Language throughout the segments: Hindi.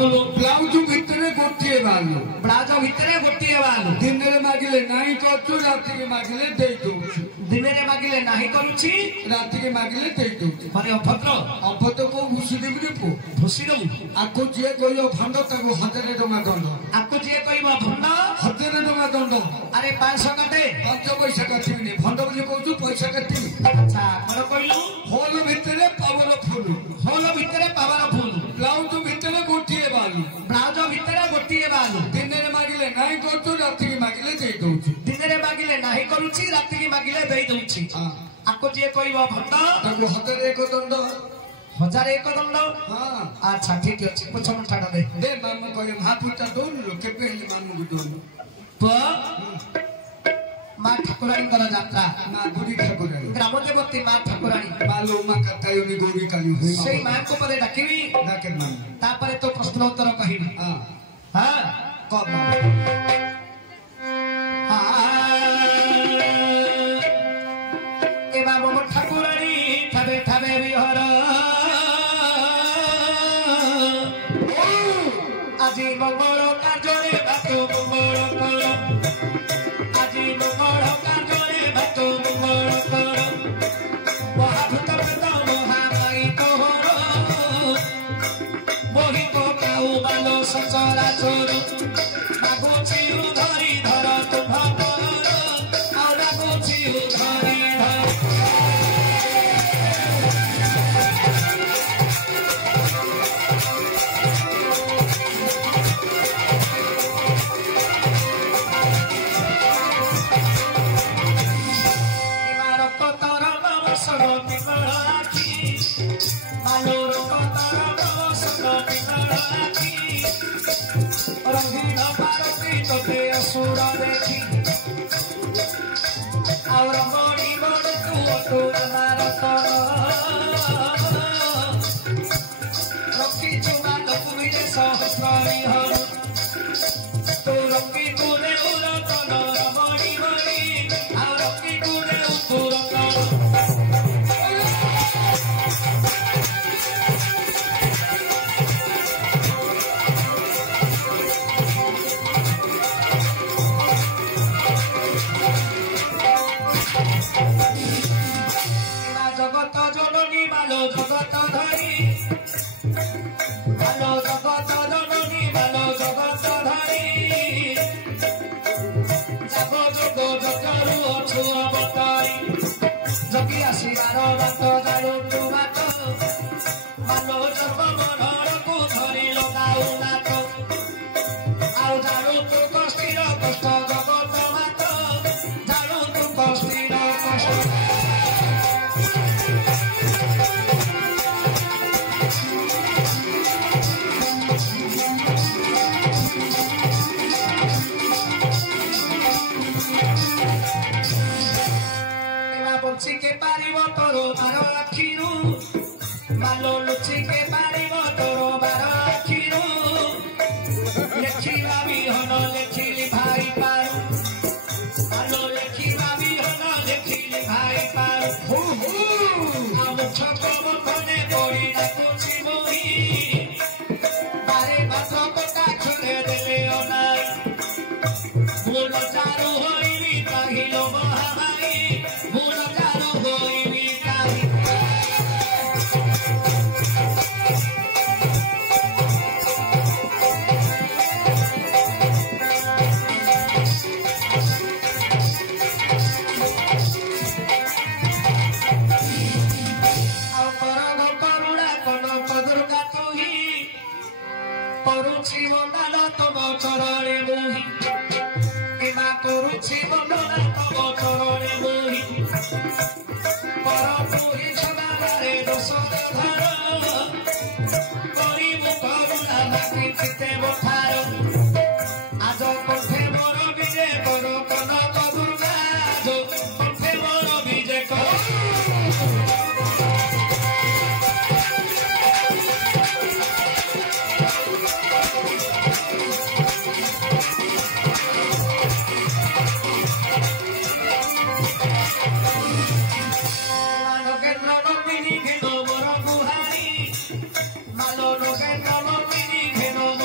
फुल ब्लाउज भितर गोटे बालू ब्लाउज भितर गोटे बालू दिन में मागिले नहीं करू रात के मागिले दे दूसु दिन में मागिले नहीं करुची रात के मागिले दे दूसु माने अभद्र अभद्र को भूसी देबी रे पो भूसी दऊ आको जे कहियो भंड ताको 1000 टका दंड आको जे कहिबो भंड 1000 टका दंड अरे 500 काटे 5 पैसा काटिबी भंड जे कहू पैसा काटिबी अच्छा कोन कहलु होल भितर पावर फुल होल भितर पावर फुल ब्लाउज भितर गोटे बालू ब्लाउज भितर गोटे बालू दिन में मागिले नहीं करू रात के मागिले दे दूसु दिन में मागिले नहीं करुची रात के मागिले दे दूची आको जे कहिबो भंड ताको 1000 एक दंड 1000 एक दंड हां अच्छा ठीक अछि पुछ मुठाटा दे मामा कहे महापुता दोन लोग के पहले मामू को दोन प माँ ठाकुराणी यात्रा माँ बुढ़ी ठाकुराणी ग्राम देवती माँ ठाकुराणी माँ लोमा कथायोनी गौरी काली हुई से माँ को पदे डाकिबी डाके माँ तापरे तो प्रश्न उत्तर कहिबी हां हां कब माँ ए बाबू ठाकुराणी ठाबे ठाबे विहर আজি मंगल कार्य बातो मंगल कर আজি मंगल कार्य बातो मंगल कर महाभूत पेत महामाई तोहर मोहि पकाऊ बालो सचरा चोर मागुची धरी धर तुम्हार आ मागुची धरी धर रंगीन पारती तोते असुर देखी और मणि मणि तू मारत रखी चुमा लकुमिरे सहस्री हर तू रंगी तुरे उरतन मणि मणि और रखी तुरे उरतन जगत जननी मालो जगत धरी मालो जगत जननी मालो जगत धरी जग जग जगरु अछु अवतारी जगी आशीर्वाद बात जालु तु बात मालो जग मनर को धरी लगाउ नाथ आउ जालु तु कष्टीर कष्ट जगत मात जालु तु कष्टीर कष्ट के पारिबो तोरो बारो आखिरु मालो लुचि के पारिबो तोरो बारो आखिरु लेखिला बिहन लेखिली भाई पारु मालो लेखिला बिहन लेखिली भाई पारु हु हु हम छक मखने पड़ी डाकुची मोही बारे बात पता खुले देले ओनाई भूल चारु होइबी काहिलो महामाई भूल करुछि वंदन तम चरणे मोहि एमा करुछि वंदन तम चरणे मोहि पर मोहि समारे दोष धर करिबु करुणा मागि चिते मोठार आज कण्ठे मोर विजय कर कनक दुर्गा आज कण्ठे मोर विजय कर Hello,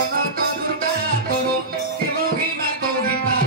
कनक दुर्गा तोर कि महिमा कहिबा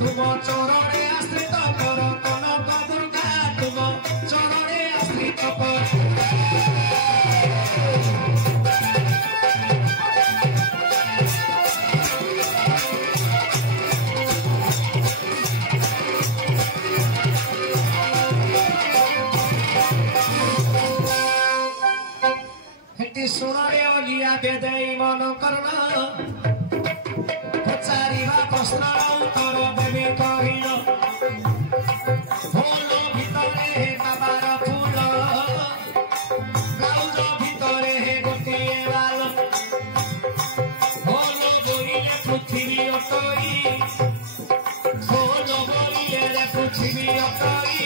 तुम चरणे आश्रित कर कनक दुर्गा तुम चरणे आश्रित कर हेटी सुनरे ओलिया बेदै मन कर्ण प्रश्न उत्तर देवे कहिल फूल भितरे बाबार फूल ब्लाउज भितरे गोटे बाल फूल बोइले पृथ्वी अटई फूल बोइले पृथ्वी अटई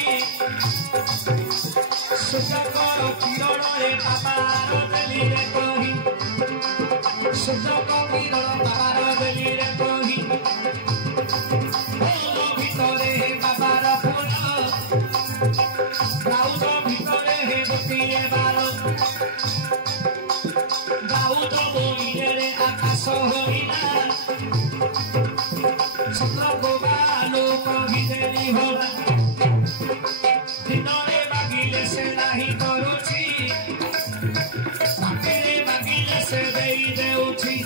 सूर्यकर किरण बाबार देलिरे कहि सूर्यकर किरण बाबार देलिरे कहि आकाश होइना चंद्र गोबालो कहिदेली होला दिनरे बागिले से नाही करूची रातिरे बागिले से देई देउची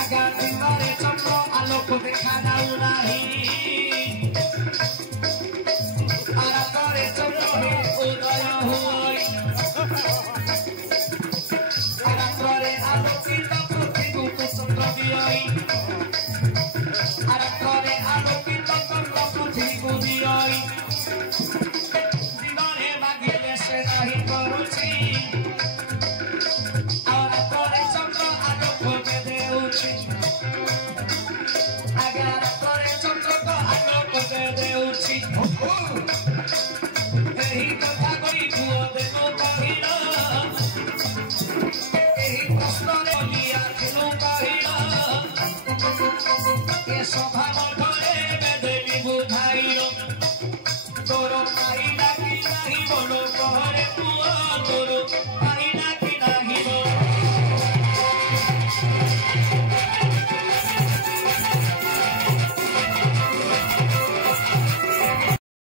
आगा दिनरे चंद्र आलोक देखा जाऊ नाही आरातरे चंद्र उदय होई Toro, ahí, aquí, ahí,